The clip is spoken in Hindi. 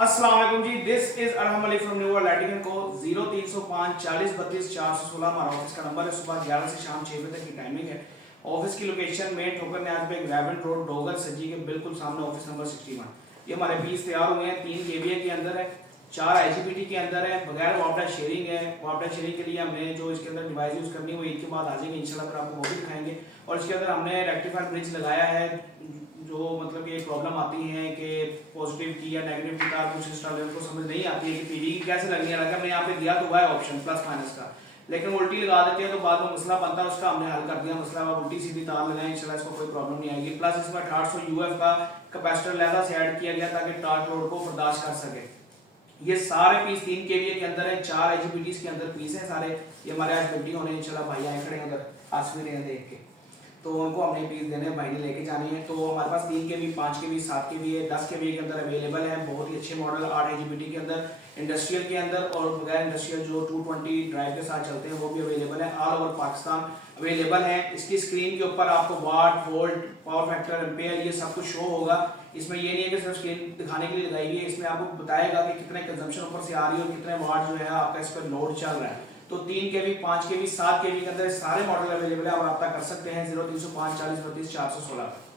अस्सलाम वालेकुम ji, this is Arham Ali from new lighting को 0305 40 32 416 हमारा ऑफिस का नंबर है। सुबह 11 से शाम 6 बजे तक की टाइमिंग है। ऑफिस की लोकेशन में ठोकर न्याज पे ग्रेवन रोड डोगर सज्जी के बिल्कुल सामने ऑफिस नंबर 61। ये हमारे पीस तैयार हुए हैं, 3 केवीए के अंदर है, 4 आईजीबीटी के अंदर है, बगैर वापडा शेयरिंग है। वापडा शेयरिंग के लिए हमने जो इसके अंदर डिवाइस यूज करनी है वो ईद के बाद आ जाएंगे इंशाल्लाह, फिर आपको वो भी दिखाएंगे। और इसके अंदर हमने रेक्टिफायर ब्रिज लगाया है। जो मतलब ये प्रॉब्लम आती है कि पॉजिटिव की या नेगेटिव की तार कुछ इंस्टॉलर को समझ नहीं आती है कि पीवी की कैसे लगनी है। हालांकि हमने यहाँ पे दिया तो हुआ है ऑप्शन प्लस माइनस का, लेकिन उल्टी लगा देते हैं तो बाद में मसला बनता है, उसका हमने हल कर दिया मसला। आप उल्टी सीधी तार लगाएं, इंशाल्लाह इसको कोई प्रॉब्लम नहीं आएगी। प्लस इसमें 1800 यूएफ का कैपेसिटर लहदा से ऐड किया गया ताकि टार्क लोड को बर्दाश्त कर सके। ये सारे पीस 3 केवीए के अंदर है, 4 आईजीबीटीज के अंदर पीस है सारे। ये हमारे आज मीटिंग होने इंशाल्लाह, भाई आए खड़े हैं उधर, आसमी रहे हैं देख के, तो उनको हमने पीस देने भाई ने लेके जानी है। तो हमारे पास 3 के भी, 5 के भी, 7 के भी है, 10 के भी के अंदर अवेलेबल है। बहुत ही अच्छे मॉडल 8 आईजीबीटी के अंदर, इंडस्ट्रियल के अंदर और बगैर इंडस्ट्रियल जो 220 ड्राइव के साथ चलते हैं वो भी अवेलेबल है। ऑल ओवर पाकिस्तान अवेलेबल है। इसकी स्क्रीन के ऊपर आपको वाट, वोल्ट, पावर फैक्टर, एम्पेयर ये सब कुछ शो होगा। इसमें ये नहीं है कि सिर्फ स्क्रीन दिखाने के लिए लगाई गई है, इसमें आपको बताएगा कि कितने कंजम्पशन ऊपर से आ रही है और कितने वाट जो है आपका इस पर लोड चल रहा है। तो 3 के भी, 5 के भी, 7 के भी के अंदर सारे मॉडल अवेलेबल है। आप रब्ता कर सकते हैं 0305 40 32 416 पर।